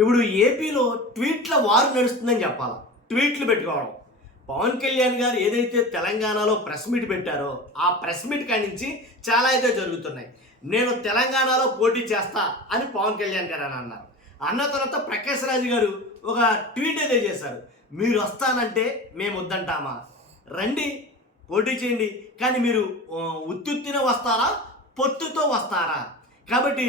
ఇప్పుడు ఏపీలో ట్వీట్ల వారు నడుస్తుందని చెప్పాలి. ట్వీట్లు పెట్టుకోవడం. పవన్ కళ్యాణ్ గారు ఏదైతే తెలంగాణలో ప్రెస్ మీట్ పెట్టారో ఆ ప్రెస్ మీట్ కాడి నుంచి చాలా అయితే జరుగుతున్నాయి. నేను తెలంగాణలో పోటీ చేస్తా అని పవన్ కళ్యాణ్ గారు అని అన్నారు. అన్న తర్వాత ప్రకాష్ రాజ్ గారు ఒక ట్వీట్ అయితే చేశారు. మీరు వస్తానంటే మేము వద్దంటామా, రండి పోటీ చేయండి, కానీ మీరు ఉత్తుత్తిన వస్తారా పొత్తుతో వస్తారా కాబట్టి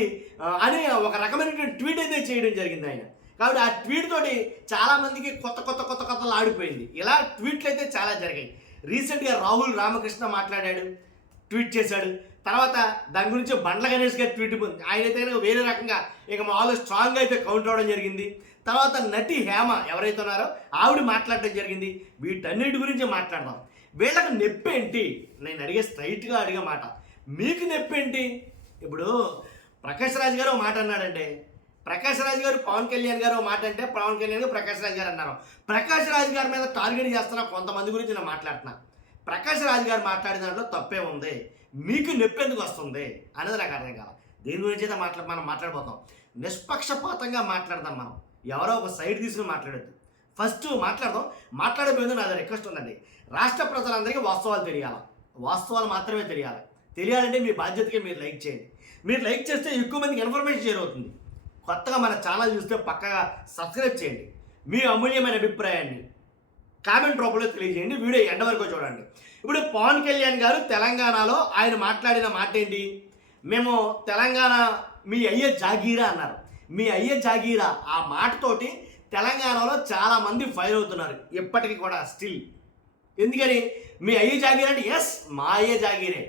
అని ఒక రకమైనటువంటి ట్వీట్ అయితే చేయడం జరిగింది ఆయన. కాబట్టి ఆ ట్వీట్ తోటి చాలామందికి కొత్తలు ఆడిపోయింది. ఇలా ట్వీట్లు అయితే చాలా జరిగాయి. రీసెంట్గా రాహుల్ రామకృష్ణ మాట్లాడాడు, ట్వీట్ చేశాడు. తర్వాత దాని గురించి బండ్ల గణేష్ గారి ట్వీట్ ఉంది. ఆయన అయితే వేరే రకంగా ఇక మామూలుగా స్ట్రాంగ్ అయితే కౌంటర్ అవ్వడం జరిగింది. తర్వాత నటి హేమ ఎవరైతే ఉన్నారో ఆవిడ మాట్లాడడం జరిగింది. వీటన్నిటి గురించి మాట్లాడదాం. వీళ్ళకి నొప్పి ఏంటి? నేను అడిగే స్ట్రైట్గా అడిగే మాట, మీకు నొప్పి ఏంటి? ఇప్పుడు ప్రకాష్ రాజ్ గారు ఒక మాట అన్నాడంటే, ప్రకాష్ రాజ్ గారు పవన్ కళ్యాణ్ గారు మాట అంటే పవన్ కళ్యాణ్ గారు ప్రకాష్ రాజ్ గారు అన్నారు. ప్రకాష్ రాజ్ గారి మీద టార్గెట్ చేస్తున్నా కొంతమంది గురించి నేను మాట్లాడుతున్నా. ప్రకాష్ రాజ్ గారు మాట్లాడిన దాంట్లో తప్పే ఉంది, మీకు నొప్పి ఎందుకు వస్తుంది అనేది నాకు అర్థం కాదు. దీని గురించి అయితే మనం మాట్లాడిపోతాం. నిష్పక్షపాతంగా మాట్లాడదాం. మనం ఎవరో ఒక సైడ్ తీసుకుని మాట్లాడద్దు. ఫస్ట్ మాట్లాడదాం. మాట్లాడబోయేది నాది రిక్వెస్ట్ ఉందండి. రాష్ట్ర ప్రజలందరికీ వాస్తవాలు తెలియాలి. వాస్తవాలు మాత్రమే తెలియాలి. తెలియాలంటే మీ బాధ్యతగా మీరు లైక్ చేయండి. మీరు లైక్ చేస్తే ఎక్కువ మందికి ఇన్ఫర్మేషన్ షేర్ అవుతుంది. కొత్తగా మన ఛానల్ చూస్తే పక్కగా సబ్స్క్రైబ్ చేయండి. మీ అమూల్యమైన అభిప్రాయాన్ని కామెంట్ రూపంలో తెలియజేయండి. వీడియో ఎండ వరకు చూడండి. ఇప్పుడు పవన్ కళ్యాణ్ గారు తెలంగాణలో ఆయన మాట్లాడిన మాట ఏంటి? మేము తెలంగాణ మీ అయ్యే జాగీరా అన్నారు. మీ అయ్యే జాగీరా ఆ మాటతోటి తెలంగాణలో చాలామంది ఫైర్ అవుతున్నారు ఇప్పటికీ కూడా స్టిల్. ఎందుకని మీ అయ్యే జాగీరా అంటే ఎస్ మా అయ్యే జాగీరే,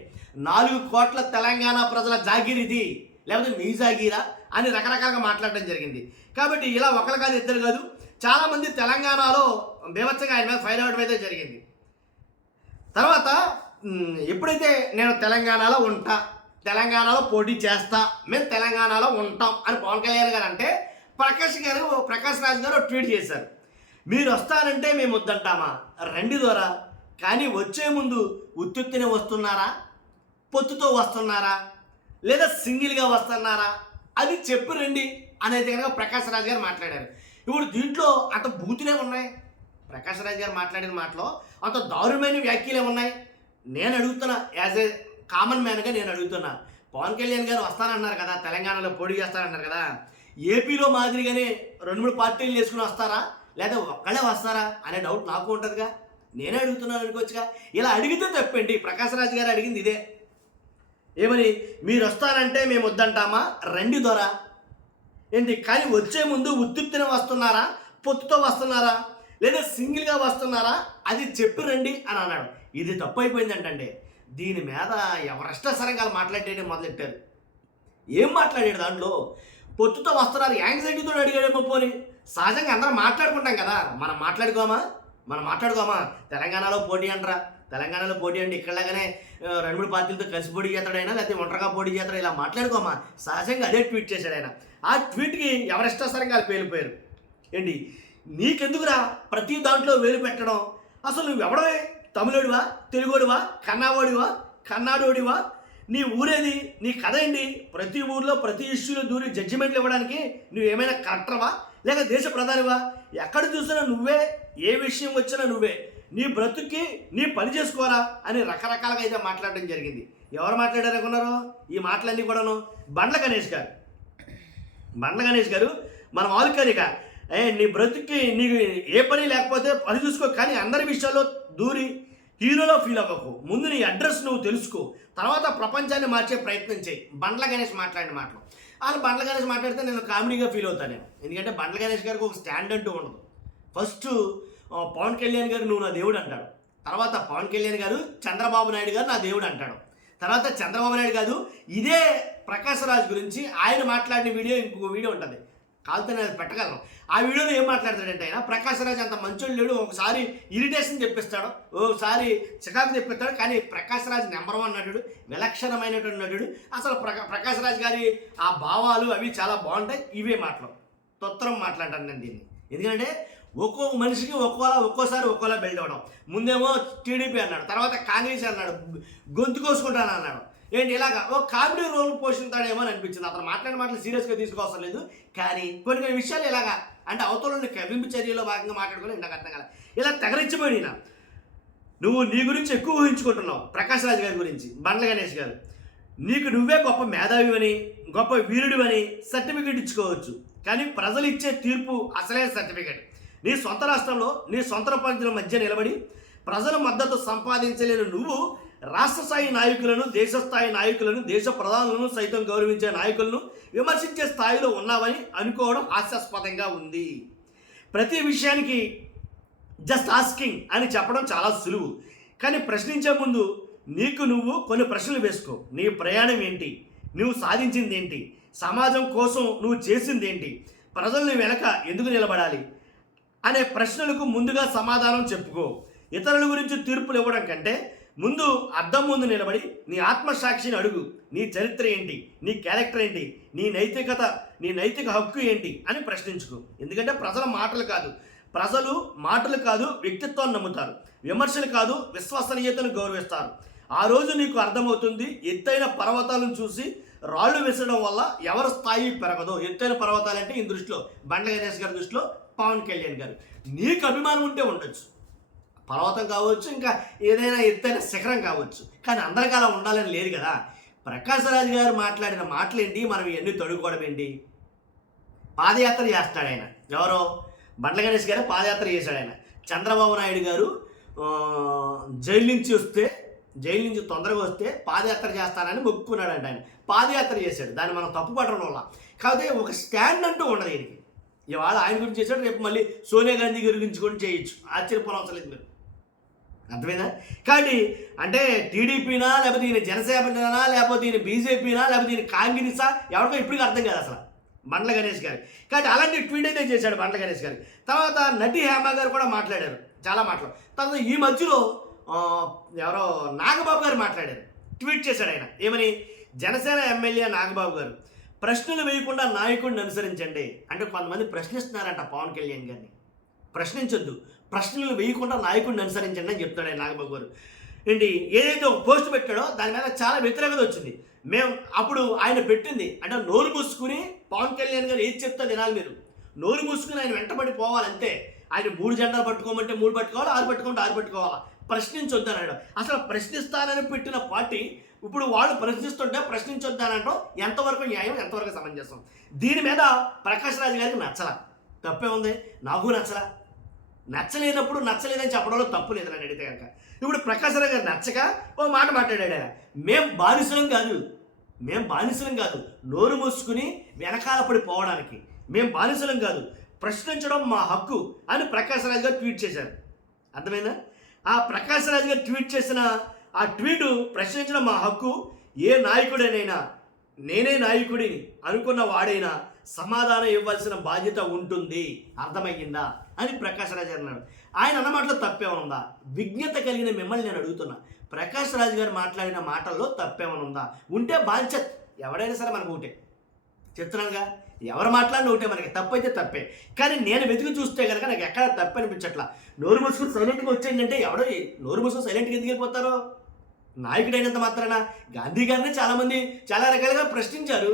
4 కోట్ల తెలంగాణ ప్రజల జాగీర్ ఇది, లేకపోతే మీ జాగీరా అని రకరకాలుగా మాట్లాడడం జరిగింది. కాబట్టి ఇలా ఒకరు కాదు ఇద్దరు కాదు చాలామంది తెలంగాణలో బీభత్సంగా ఆయన మీద ఫైర్ అవ్వడం అయితే జరిగింది. తర్వాత ఎప్పుడైతే నేను తెలంగాణలో ఉంటా, తెలంగాణలో పోటీ చేస్తా, మేము తెలంగాణలో ఉంటాం అని పవన్ కళ్యాణ్ గారు అంటే ప్రకాష్ రాజ్ గారు ట్వీట్ చేశారు. మీరు వస్తారంటే మేము వద్దంటామా, రండి ద్వారా, కానీ వచ్చే ముందు ఉత్తుత్తిన వస్తున్నారా, పొత్తుతో వస్తున్నారా, లేదా సింగిల్గా వస్తున్నారా అది చెప్పు రండి అనేది కనుక ప్రకాష్ రాజ్ గారు మాట్లాడారు. ఇప్పుడు దీంట్లో అంత బూతులే ఉన్నాయి. ప్రకాష్ రాజ్ గారు మాట్లాడిన మాటలో అంత దారుణమైన వ్యాఖ్యలే ఉన్నాయి. నేను అడుగుతున్నా, యాజ్ ఏ కామన్ మ్యాన్గా నేను అడుగుతున్నా, పవన్ కళ్యాణ్ గారు వస్తానన్నారు కదా, తెలంగాణలో పోటీ చేస్తారన్నారు కదా, ఏపీలో మాదిరిగానే 2-3 పార్టీలు వేసుకుని వస్తారా, లేదా ఒక్కడే వస్తారా అనే డౌట్ నాకు ఉంటుందిగా. నేనే అడుగుతున్నాను అనుకోవచ్చుగా. ఇలా అడిగితే తప్పండి. ప్రకాష్ రాజ్ గారు అడిగింది ఇదే. ఏమని, మీరు వస్తారంటే మేము వద్దంటామా, రండి దొరా ఏంటి, కానీ వచ్చే ముందు ఉత్తుత్తిన వస్తున్నారా, పొత్తుతో వస్తున్నారా, లేదా సింగిల్గా వస్తున్నారా అది చెప్పి రండి అని అన్నాడు. ఇది తప్పు అయిపోయిందంటే దీని మీద ఎవరిష్టసరంగా మాట్లాడేయడం మొదలెట్టారు. ఏం మాట్లాడాడు దాంట్లో? పొత్తుతో వస్తున్నారు, యాంగ్జైటీతో అడిగాడేమో. పోని సహజంగా అందరం మాట్లాడుకుంటాం కదా, మనం మాట్లాడుకోమా తెలంగాణలో పోటీ అంటారా, తెలంగాణలో పోటీ అంటే ఇక్కడలాగానే 2-3 పార్టీలతో కలిసి పోటీ చేస్తాడైనా, లేకపోతే ఒంటరిగా పోటీ చేస్తాడు, ఇలా మాట్లాడుకోమా. సహజంగా అదే ట్వీట్ చేశాడు ఆయన. ఆ ట్వీట్కి ఎవరిష్టసరంగా పేలిపోయారు. ఏంటి నీకెందుకురా ప్రతి దాంట్లో వేలు పెట్టడం, అసలు నువ్వు ఎవడవే, తమిళోడివా, తెలుగోడివా, కన్నాడోడివా, నీ ఊరేది, నీ కథ ఏంటి, ప్రతి ఊర్లో ప్రతి ఇష్యూలో దూరి జడ్జిమెంట్లు ఇవ్వడానికి నువ్వేమైనా కలెక్టర్వా, లేక దేశ ప్రధానివా, ఎక్కడ చూసినా నువ్వే, ఏ విషయం వచ్చినా నువ్వే, నీ బ్రతుక్కి నీ పని చేసుకోరా అని రకరకాలుగా అయితే మాట్లాడడం జరిగింది. ఎవరు మాట్లాడారనుకున్నారు ఈ మాటలన్నీ కూడాను? బండ్ల గణేష్ గారు మన ఆల్కరిక, నీ బ్రతుక్కి నీకు ఏ పని లేకపోతే పని చూసుకో, కానీ అందరి విషయాల్లో దూరి హీరోలో ఫీల్ అవ్వకు, ముందు నీ అడ్రస్ నువ్వు తెలుసుకో, తర్వాత ప్రపంచాన్ని మార్చే ప్రయత్నం చేయి. బండ్ల గణేష్ మాట్లాడిన మాటలు. వాళ్ళు బండ్ల గణేష్ మాట్లాడితే నేను కామెడీగా ఫీల్ అవుతాను నేను. ఎందుకంటే బండ్ల గణేష్ గారికి ఒక స్టాండ్ అంటూ ఉండదు. ఫస్ట్ పవన్ కళ్యాణ్ గారు నువ్వు నా దేవుడు అంటాడు, తర్వాత పవన్ కళ్యాణ్ గారు చంద్రబాబు నాయుడు గారు నా దేవుడు అంటాడు, తర్వాత చంద్రబాబు నాయుడు కాదు ఇదే ప్రకాష్ రాజ్ గురించి ఆయన మాట్లాడిన వీడియో ఇంకొక వీడియో ఉంటుంది, కాలితే నేను పెట్టగలను. ఆ వీడియోలో ఏం మాట్లాడతాడంటే ఆయన, ప్రకాష్ రాజ్ అంత మంచోడు లేడు, ఒకసారి ఇరిటేషన్ తెప్పిస్తాడు, ఒకసారి చికాకు తెప్పిస్తాడు, కానీ ప్రకాష్ రాజ్ నెంబర్ 1 నటుడు, విలక్షణమైనటువంటి నటుడు. అసలు ప్రకాష్ రాజ్ గారి ఆ భావాలు అవి చాలా బాగుంటాయి. ఇవే మాటలు తొత్తరం మాట్లాడతాను నేను దీన్ని. ఎందుకంటే ఒక్కొక్క మనిషికి ఒక్కోసారి ఒక్కోలా బెల్ట్ అవ్వడం. ముందేమో టీడీపీ అన్నాడు, తర్వాత కాంగ్రెస్ అన్నాడు, గొంతు కోసుకుంటాను అన్నాడు. ఏంటి ఇలాగా ఓ కామెడీ రోల్ పోషిస్తాడేమో అని అనిపించింది. అతను మాట్లాడిన మాటలు సీరియస్గా తీసుకోవసం లేదు, కానీ కొన్ని కొన్ని విషయాలు ఇలాగా అంటే అవతలని కవింపు చర్యలో భాగంగా మాట్లాడుకోవాలి. నాకు అర్థం కాలే, ఇలా తెగరించిపోయినా నువ్వు నీ గురించి ఎక్కువ ఊహించుకుంటున్నావు. ప్రకాష్ రాజ్ గారి గురించి బండ్ల గణేష్ గారు, నీకు నువ్వే గొప్ప మేధావివని గొప్ప వీరుడివని సర్టిఫికెట్ ఇచ్చుకోవచ్చు, కానీ ప్రజలు ఇచ్చే తీర్పు అసలైన సర్టిఫికెట్. నీ సొంత రాష్ట్రంలో నీ సొంత ప్రపంచం మధ్య నిలబడి ప్రజల మద్దతు సంపాదించలేని నువ్వు రాష్ట్ర స్థాయి నాయకులను, దేశ స్థాయి నాయకులను, దేశ ప్రధానులను సైతం గౌరవించే నాయకులను విమర్శించే స్థాయిలో ఉన్నావని అనుకోవడం హాస్యాస్పదంగా ఉంది. ప్రతి విషయానికి జస్ట్ ఆస్కింగ్ అని చెప్పడం చాలా సులువు, కానీ ప్రశ్నించే ముందు నీకు నువ్వు కొన్ని ప్రశ్నలు వేసుకో. నీ ప్రయాణం ఏంటి, నువ్వు సాధించింది ఏంటి, సమాజం కోసం నువ్వు చేసింది ఏంటి, ప్రజల్ని వెనక ఎందుకు నిలబడాలి అనే ప్రశ్నలకు ముందుగా సమాధానం చెప్పుకో. ఇతరుల గురించి తీర్పులు ఇవ్వడం కంటే ముందు అద్దం ముందు నిలబడి నీ ఆత్మసాక్షిని అడుగు. నీ చరిత్ర ఏంటి, నీ క్యారెక్టర్ ఏంటి, నీ నైతిక హక్కు ఏంటి అని ప్రశ్నించుకో. ఎందుకంటే ప్రజల మాటలు కాదు వ్యక్తిత్వాన్ని నమ్ముతారు, విమర్శలు కాదు విశ్వసనీయతను గౌరవిస్తారు. ఆ రోజు నీకు అర్థమవుతుంది, ఎత్తైన పర్వతాలను చూసి రాళ్ళు విసరడం వల్ల ఎవరి స్థాయి పెరగదో. ఎత్తైన పర్వతాలు అంటే ఈ దృష్టిలో బండ్ల గణేష్ గారి దృష్టిలో పవన్ కళ్యాణ్ గారు. నీకు అభిమానం ఉంటే ఉండొచ్చు, పర్వతం కావచ్చు, ఇంకా ఏదైనా ఎత్తైన శిఖరం కావచ్చు, కానీ అందరికీ అలా ఉండాలని లేదు కదా. ప్రకాష్ రాజ్ గారు మాట్లాడిన మాటలేంటి, మనం ఇవన్నీ తడుకోవడం ఏంటి? పాదయాత్ర చేస్తాడు ఆయన, ఎవరో బండ్ల గణేష్ గారు పాదయాత్ర చేశాడు ఆయన. చంద్రబాబు నాయుడు గారు జైలు నుంచి తొందరగా వస్తే పాదయాత్ర చేస్తానని మొక్కుకున్నాడంట ఆయన. పాదయాత్ర చేశాడు, దాన్ని మనం తప్పు పట్టడం వల్ల. కాకపోతే ఒక స్టాండ్ అంటూ ఉండదు ఈయనకి. ఇవాళ ఆయన గురించి చేశాడు, రేపు మళ్ళీ సోనియా గాంధీ గారి గురించి కూడా చేయొచ్చు, ఆశ్చర్యపోనవసరం లేదు మీరు. అర్థమైందా? కాబట్టి అంటే టీడీపీనా, లేకపోతే ఈయన జనసేననా, లేకపోతే ఈయన బీజేపీనా, లేకపోతే ఈయన కాంగ్రెసా, ఎవరికో ఇప్పటికీ అర్థం కాదు అసలు బండ్ల గణేష్ గారు. కాబట్టి అలాంటి ట్వీట్ అయితే చేశాడు బండ్ల గణేష్ గారు. తర్వాత నటి హేమ గారు కూడా మాట్లాడారు, చాలా మాటలు. తర్వాత ఈ మధ్యలో ఎవరో నాగబాబు గారు మాట్లాడారు, ట్వీట్ చేశాడు ఆయన. ఏమని? జనసేన ఎమ్మెల్యే నాగబాబు గారు, ప్రశ్నలు వేయకుండా నాయకుడిని అనుసరించండి. అంటే కొంతమంది ప్రశ్నిస్తున్నారంట పవన్ కళ్యాణ్ గారిని. ప్రశ్నించొద్దు, ప్రశ్నలు వేయకుండా నాయకుడిని అనుసరించండి అని చెప్తాడు ఆయన నాగబాబు గారు. ఏంటి, ఏదైతే ఒక పోస్ట్ పెట్టాడో దాని మీద చాలా వ్యతిరేకత వచ్చింది. మేము అప్పుడు ఆయన పెట్టింది అంటే నోరు మూసుకుని పవన్ కళ్యాణ్ గారు ఏది చెప్తా వినాలి మీరు, నోరు మూసుకుని ఆయన వెంటబడి పోవాలంతే. ఆయన 3 జెండాలు పట్టుకోమంటే 3 పట్టుకోవాలి, 6 పట్టుకుంటే 6 పట్టుకోవాలా, ప్రశ్నించొద్దు అన్నాడు. అసలు ప్రశ్నిస్తానని పెట్టిన పార్టీ ఇప్పుడు వాళ్ళు ప్రశ్నిస్తుంటే ప్రశ్నించొద్దానంటాం ఎంతవరకు న్యాయం, ఎంతవరకు సమంజసం? దీని మీద ప్రకాష్ రాజ్ గారికి నచ్చలా, తప్పే ఉంది. నాకు నచ్చలేనప్పుడు నచ్చలేదని చెప్పడంలో తప్పు లేదు నన్ను అడిగితే కనుక. ఇప్పుడు ప్రకాష్ రాజ్ గారు నచ్చక ఓ మాట మాట్లాడాడు ఆయన, మేం బానిసలం కాదు నోరు మూసుకుని వెనకాల పడి పోవడానికి, మేం బానిసలం కాదు, ప్రశ్నించడం మా హక్కు అని ప్రకాష్ రాజ్ గారు ట్వీట్ చేశారు. అర్థమైందా? ఆ ప్రకాష్ రాజ్ గారు ట్వీట్ చేసిన ఆ ట్వీటు, ప్రశ్నించడం మా హక్కు, ఏ నాయకుడైనా నేనే నాయకుడిని అనుకున్న వాడైనా సమాధానం ఇవ్వాల్సిన బాధ్యత ఉంటుంది, అర్థమయ్యిందా అని ప్రకాష్ రాజ్ గారు అన్నాడు. ఆయన అన్న మాటలో తప్పేమైనా ఉందా? విజ్ఞత కలిగిన మిమ్మల్ని నేను అడుగుతున్నా, ప్రకాష్ రాజ్ గారు మాట్లాడిన మాటల్లో తప్పేమైనా ఉందా? ఉంటే బాధ్యత ఎవడైనా సరే మనకు ఒకటే చెప్తున్నానుగా, ఎవరు మాట్లాడిన ఒకటే, మనకి తప్పైతే తప్పే. కానీ నేను వెతికి చూస్తే కనుక నాకు ఎక్కడ తప్పు అనిపించట్లా. నోరు మూసుకుని సైలెంట్గా వచ్చేయండి, ఎవడో నోరు మూసుకుని సైలెంట్గా ఎందుకు వెళ్ళిపోతారో? నాయకుడైనంత మాత్రాన గాంధీ గారిని చాలామంది చాలా రకాలుగా ప్రశ్నించారు.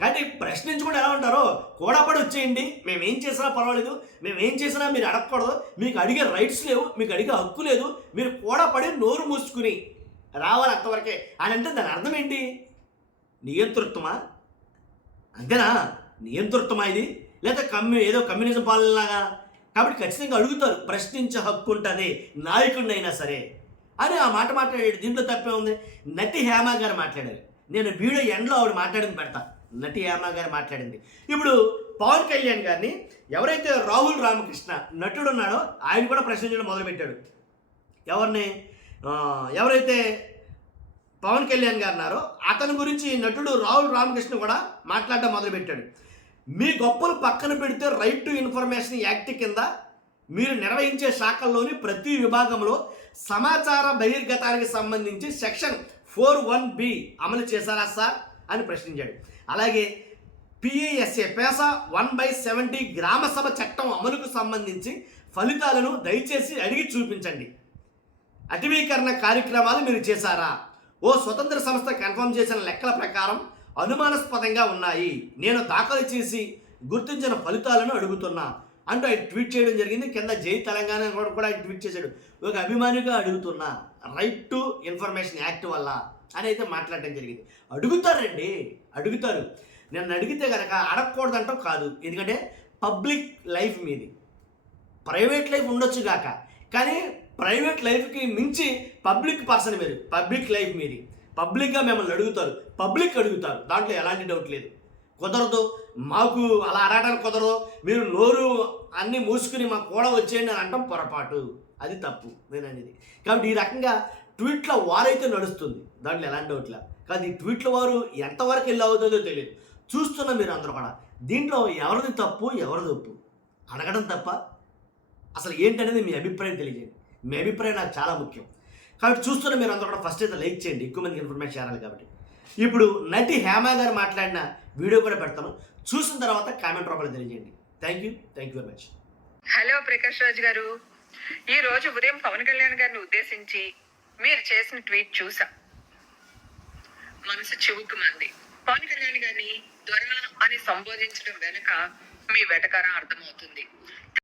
కాబట్టి ప్రశ్నించకుండా ఎలా ఉంటారో కూడపడి వచ్చేయండి, మేమేం చేసినా పర్వాలేదు, మేమేం చేసినా మీరు అడగకూడదు, మీకు అడిగే రైట్స్ లేవు, మీకు అడిగే హక్కు లేదు, మీరు కూడపడి నోరు మూసుకుని రావాలి అంతవరకే అని అంటే దాని అర్థం ఏంటి? నియంతృత్వమా? అంతేనా? నియంతృత్వమా ఇది? లేదా ఏదో కమ్యూనిజం పాలనలాగా? కాబట్టి ఖచ్చితంగా అడుగుతారు, ప్రశ్నించే హక్కు ఉంటుంది నాయకుడినైనా సరే అని ఆ మాట మాట్లాడాడు. దీంట్లో తప్పే ఉంది. నటి హేమ గారు మాట్లాడారు, నేను వీడియో ఎండ్లో ఆవిడ మాట్లాడింది పెడతా. నటి హేమ గారు మాట్లాడింది. ఇప్పుడు పవన్ కళ్యాణ్ గారిని ఎవరైతే రాహుల్ రామకృష్ణ నటుడు ఉన్నాడో ఆయన కూడా ప్రశ్నించడం మొదలుపెట్టాడు. ఎవరైతే పవన్ కళ్యాణ్ గారు ఉన్నారో అతని గురించి నటుడు రాహుల్ రామకృష్ణ కూడా మాట్లాడడం మొదలుపెట్టాడు. మీ గొప్పలు పక్కన పెడితే రైట్ టు ఇన్ఫర్మేషన్ యాక్ట్ కింద మీరు నిర్వహించే శాఖల్లోని ప్రతి విభాగంలో సమాచార బహిర్గతానికి సంబంధించి సెక్షన్ 41B అమలు చేశారా సార్ అని ప్రశ్నించాడు. అలాగే PASA 1/70 గ్రామ సభ చట్టం అమలుకు సంబంధించి ఫలితాలను దయచేసి అడిగి చూపించండి. అటవీకరణ కార్యక్రమాలు మీరు చేశారా? ఓ స్వతంత్ర సంస్థ కన్ఫర్మ్ చేసిన లెక్కల ప్రకారం అనుమానాస్పదంగా ఉన్నాయి. నేను దాఖలు చేసి గుర్తించిన ఫలితాలను అడుగుతున్నా అంటూ ఆయన ట్వీట్ చేయడం జరిగింది. కింద జై తెలంగాణ అని కూడా ఆయన ట్వీట్ చేశాడు. ఒక అభిమానిగా అడుగుతున్నా, రైట్ టు ఇన్ఫర్మేషన్ యాక్ట్ వల్ల అని అయితే మాట్లాడటం జరిగింది. అడుగుతారండి, అడుగుతారు. నన్ను అడిగితే కనుక అడగకూడదంటాం కాదు. ఎందుకంటే పబ్లిక్ లైఫ్ మీది, ప్రైవేట్ లైఫ్ ఉండొచ్చు గాక, కానీ ప్రైవేట్ లైఫ్కి మించి పబ్లిక్ పర్సన్ మీరు, పబ్లిక్ లైఫ్ మీది. పబ్లిక్గా మిమ్మల్ని అడుగుతారు, పబ్లిక్ అడుగుతారు, దాంట్లో ఎలాంటి డౌట్ లేదు. కుదరదు, మాకు అలా అడగడానికి కుదరదు, మీరు నోరు అన్నీ మూసుకుని మాకు కూడా వచ్చేయండి అని అంటాం పొరపాటు, అది తప్పు నేను అనేది. కాబట్టి ఈ రకంగా ట్వీట్ల వారైతే నడుస్తుంది, దాంట్లో ఎలాంటి డౌట్ లేదు. కానీ ఈ ట్వీట్ల వారు ఎంతవరకు వెళ్ళి అవుతుందో తెలియదు. చూస్తున్న మీరు అందరూ కూడా దీంట్లో ఎవరిది తప్పు ఎవరిది ఒప్పు అడగడం తప్ప అసలు ఏంటనేది మీ అభిప్రాయం తెలియజేయండి. మీ అభిప్రాయం నాకు చాలా ముఖ్యం. కాబట్టి చూస్తున్న మీరు అందరూ కూడా ఫస్ట్ అయితే లైక్ చేయండి, ఎక్కువ మందికి ఇన్ఫర్మేషన్ చేయాలి కాబట్టి. ఇప్పుడు నటి హేమ గారు మాట్లాడిన వీడియో కూడా పెడతాను, చూసిన తర్వాత కామెంట్ రూపంలో తెలియజేయండి. Thank you very much. Hello Prakash Raj గారు, ఈ రోజు ఉదయం పవన్ కళ్యాణ్ గారిని ఉద్దేశించి మీరు చేసిన ట్వీట్ చూసా, మనసు చివుక్కుమంది. పవన్ కళ్యాణ్ గారిని త్వర అని సంబోధించడం వెనుక మీ వెటకారం అర్థమవుతుంది.